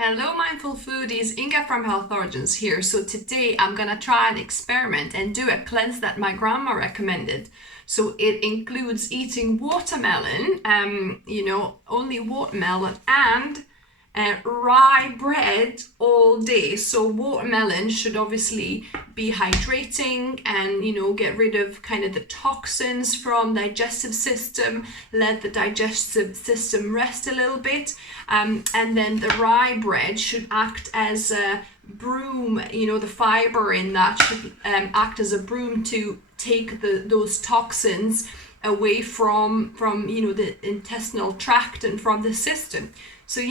Hello mindful foodies, Inga from Health Origins here. So today I'm gonna try an experiment and do a cleanse that my grandma recommended. So it includes eating watermelon, only watermelon and rye bread all day. So watermelon should obviously be hydrating and get rid of kind of the toxins from digestive system, let the digestive system rest a little bit, and then the rye bread should act as a broom. The fiber in that should act as a broom to take those toxins away from the intestinal tract and from the system. So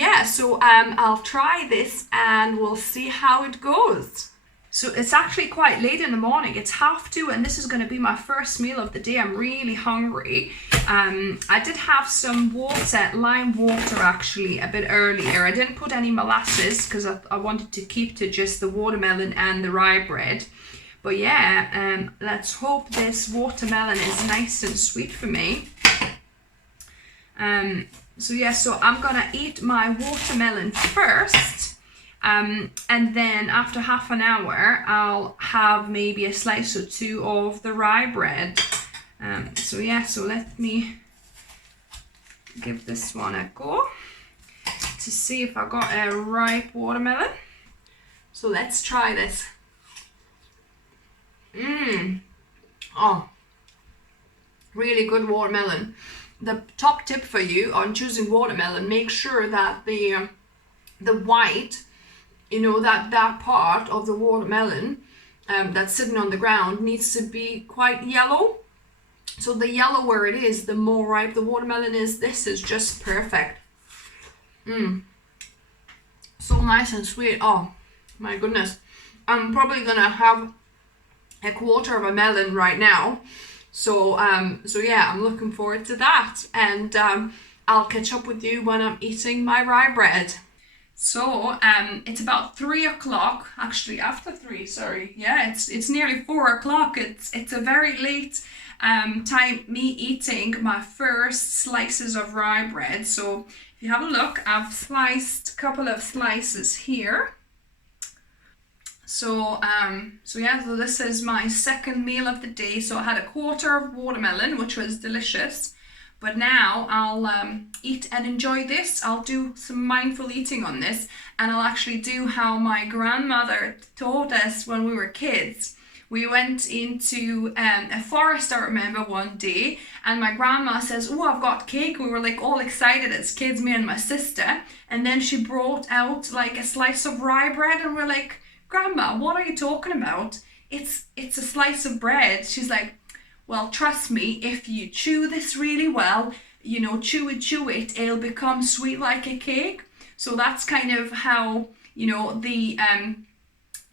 I'll try this and we'll see how it goes. So it's actually quite late in the morning. It's 2:30 and this is going to be my first meal of the day. I'm really hungry. I did have some water, lime water actually, a bit earlier. I didn't put any molasses because I wanted to keep to just the watermelon and the rye bread. But let's hope this watermelon is nice and sweet for me. So I'm gonna eat my watermelon first, and then after half an hour I'll have maybe a slice or two of the rye bread. So let me give this one a go to see if I got a ripe watermelon. So let's try this. Oh, really good watermelon. The top tip for you on choosing watermelon, make sure that the white, that part of the watermelon that's sitting on the ground needs to be quite yellow. So the yellower it is, the more ripe the watermelon is. This is just perfect. So nice and sweet. Oh my goodness. I'm probably gonna have a quarter of a melon right now. So I'm looking forward to that, and I'll catch up with you when I'm eating my rye bread. So it's about 3 o'clock, actually after 3, sorry. Yeah, it's nearly 4 o'clock. It's a very late time me eating my first slices of rye bread. So if you have a look, I've sliced a couple of slices here. So this is my second meal of the day. So I had a quarter of watermelon, which was delicious. But now I'll eat and enjoy this. I'll do some mindful eating on this, and I'll actually do how my grandmother taught us when we were kids. We went into a forest, I remember, one day, and my grandma says, "Oh, I've got cake." We were like all excited as kids, me and my sister. And then she brought out like a slice of rye bread, and we're like, "Grandma, what are you talking about? It's a slice of bread." She's like, "Well, trust me, if you chew this really well, chew it, it'll become sweet like a cake." So that's kind of how,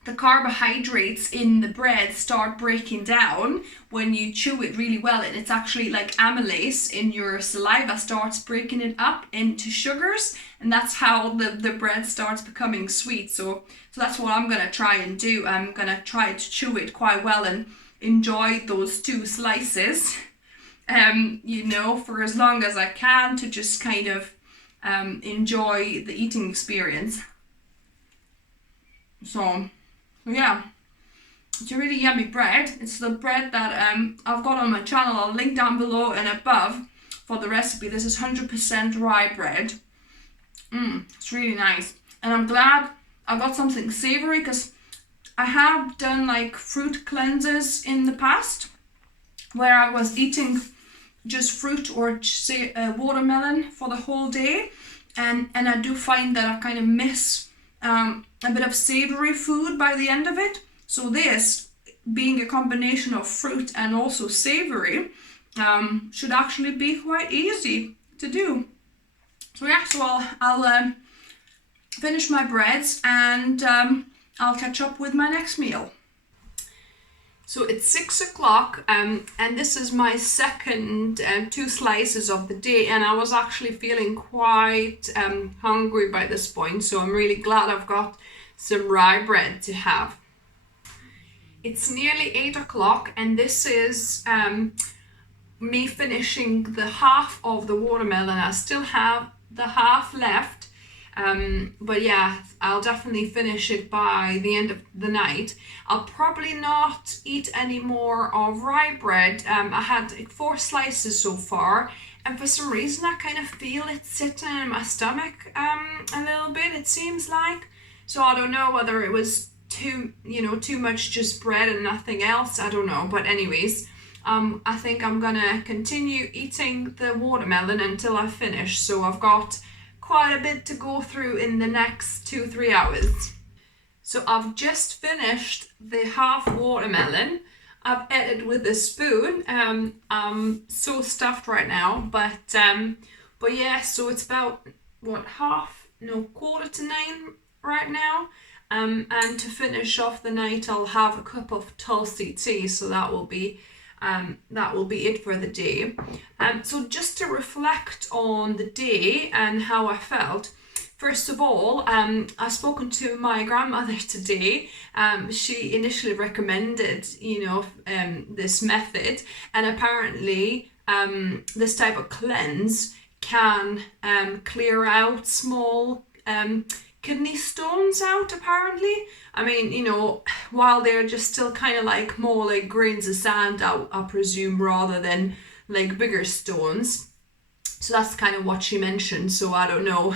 the carbohydrates in the bread start breaking down when you chew it really well. And it's actually like amylase in your saliva starts breaking it up into sugars, and that's how the bread starts becoming sweet. So that's what I'm gonna try and do. I'm gonna try to chew it quite well and enjoy those 2 slices, for as long as I can, to just kind of enjoy the eating experience. So yeah, it's a really yummy bread. It's the bread that I've got on my channel. I'll link down below and above for the recipe. This is 100% rye bread. It's really nice, and I'm glad I got something savory, because I have done like fruit cleanses in the past where I was eating just fruit or say watermelon for the whole day, and I do find that I kind of miss a bit of savory food by the end of it. So this, being a combination of fruit and also savory, should actually be quite easy to do. So I'll finish my breads, and I'll catch up with my next meal. So it's 6 o'clock, and this is my second 2 slices of the day, and I was actually feeling quite hungry by this point, so I'm really glad I've got some rye bread to have. It's nearly 8 o'clock, and this is me finishing the half of the watermelon. I still have the half left, But yeah, I'll definitely finish it by the end of the night. I'll probably not eat any more of rye bread. I had like 4 slices so far, and for some reason I kind of feel it sitting in my stomach a little bit, it seems like. So I don't know whether it was too much just bread and nothing else. I don't know. But anyways, I think I'm gonna continue eating the watermelon until I finish. So I've got quite a bit to go through in the next 2-3 hours. So I've just finished the half watermelon. I've ate it with a spoon. I'm so stuffed right now, but yeah. So it's about quarter to 9 right now. And to finish off the night, I'll have a cup of Tulsi tea. So that will be it for the day. So just to reflect on the day and how I felt. First of all, I've spoken to my grandmother today. She initially recommended, this method, and apparently this type of cleanse can clear out small kidney stones out, apparently. I mean, while they're just still kind of like more like grains of sand, I presume, rather than like bigger stones. So that's kind of what she mentioned. So I don't know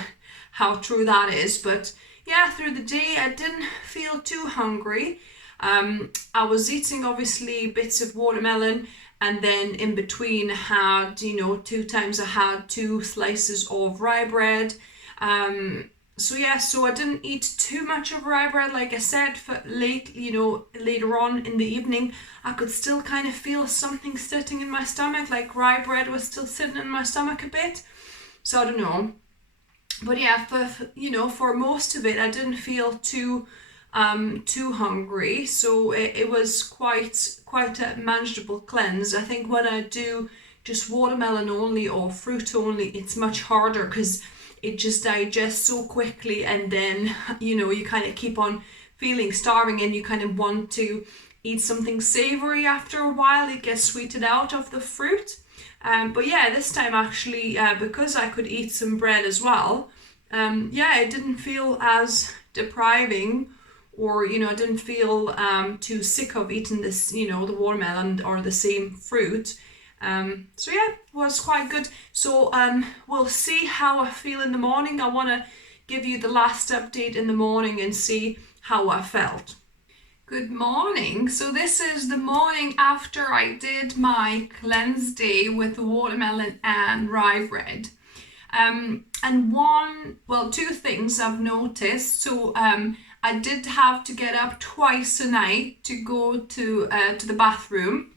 how true that is, but yeah, through the day I didn't feel too hungry. I was eating obviously bits of watermelon, and then in between I had, 2 times I had 2 slices of rye bread. So I didn't eat too much of rye bread, like I said, for later on in the evening, I could still kind of feel something sitting in my stomach, like rye bread was still sitting in my stomach a bit. So I don't know. But yeah, for most of it, I didn't feel too hungry. So it was quite a manageable cleanse. I think when I do just watermelon only or fruit only, it's much harder because it just digests so quickly, and then you kind of keep on feeling starving and you kind of want to eat something savory after a while. It gets sweetened out of the fruit. But yeah, this time actually, because I could eat some bread as well, it didn't feel as depriving, or I didn't feel too sick of eating this, the watermelon or the same fruit. So yeah, it was quite good. So we'll see how I feel in the morning. I want to give you the last update in the morning and see how I felt. Good morning. So this is the morning after I did my cleanse day with the watermelon and rye bread. And 2 things I've noticed. So I did have to get up twice a night to go to the bathroom.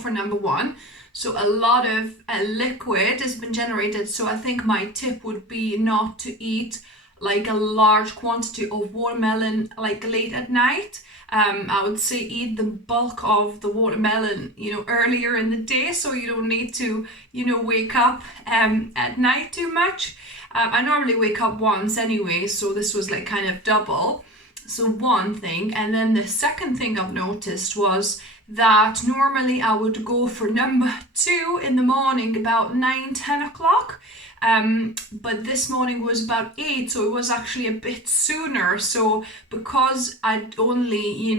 For number 1. So a lot of liquid has been generated. So I think my tip would be not to eat like a large quantity of watermelon like late at night. I would say eat the bulk of the watermelon, earlier in the day, so you don't need to, wake up at night too much. I normally wake up once anyway, so this was like kind of double. So one thing. And then the second thing I've noticed was that normally I would go for number 2 in the morning about 9-10 o'clock. But this morning was about 8, so it was actually a bit sooner. So because I'd only,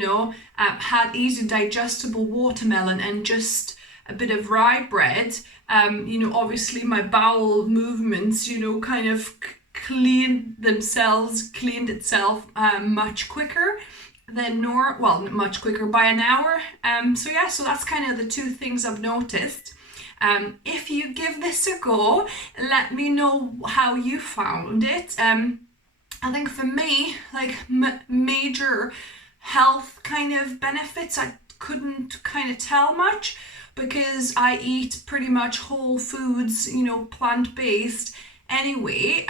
had easy digestible watermelon and just a bit of rye bread, obviously my bowel movements, kind of cleaned itself much quicker than much quicker, by an hour. So that's kind of the 2 things I've noticed. If you give this a go, let me know how you found it. I think for me, like major health kind of benefits, I couldn't kind of tell much because I eat pretty much whole foods, plant-based anyway.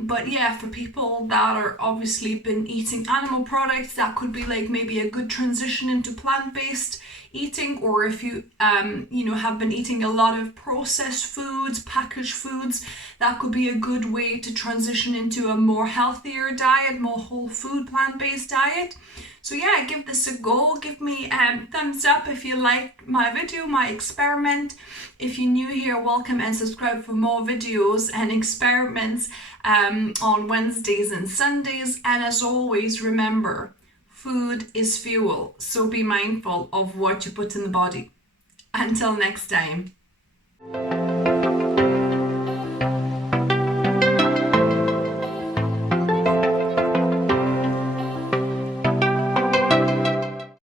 But yeah, for people that are obviously been eating animal products, that could be like maybe a good transition into plant-based eating, or if you have been eating a lot of processed foods, packaged foods, that could be a good way to transition into a more healthier diet, more whole food, plant-based diet. So yeah, give this a go. Give me a thumbs up if you like my video, my experiment. If you're new here, welcome, and subscribe for more videos and experiments on Wednesdays and Sundays. And as always, remember, food is fuel, so be mindful of what you put in the body. Until next time.